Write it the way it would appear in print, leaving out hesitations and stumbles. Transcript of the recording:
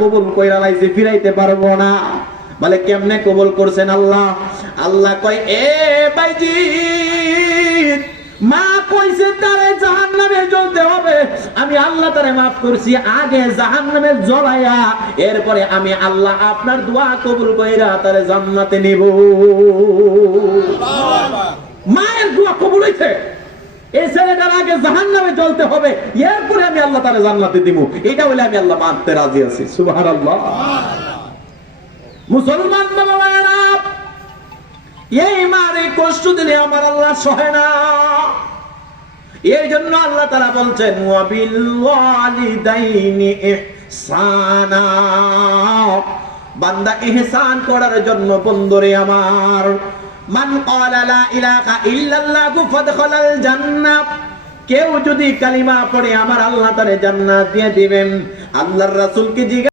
কবুল কইরা লাইছে, ফিরাইতে পারবো না। বলে কেমনে কবুল করছেন আল্লাহ? আল্লাহ কয়, এ ভাইজি, মা কইছে তারে জাহান্নামে জ্বলতে হবে, আমি আল্লাহ তারে মাফ করছি, আগে জাহান্নামে জ্বলায়া এরপরে আমি আল্লাহ আপনার দোয়া কবুল কইরা তারে জান্নাতে নিব। মায়ের দোয়া কবুল হইছে, এই ছেলেটার আগে জাহান্নামে জ্বলতে হবে, এরপরে আমি আল্লাহ তারে জান্নাতে দিব। এটা বলে আমি আল্লাহ মানতে রাজি আছি। সুবহানাল্লাহ। মুসলমান বাবারা, এই মারে কষ্ট দিলে আমার আল্লাহ সহে না। এই জন্য আল্লাহ তাআলা বলছেন, ওয়াবিল ওয়ালিদাইনি ইহসানা, বান্দা ইহসান করার জন্য বন্ধুরে আমার, মান ক্বালা লা ইলাহা ইল্লাল্লাহু ফাদখালাল জান্নাহ, কেউ যদি কালিমা পড়ে আমার আল্লাহ তারে জান্নাত দিয়ে দিবেন। আল্লাহর রাসূলকে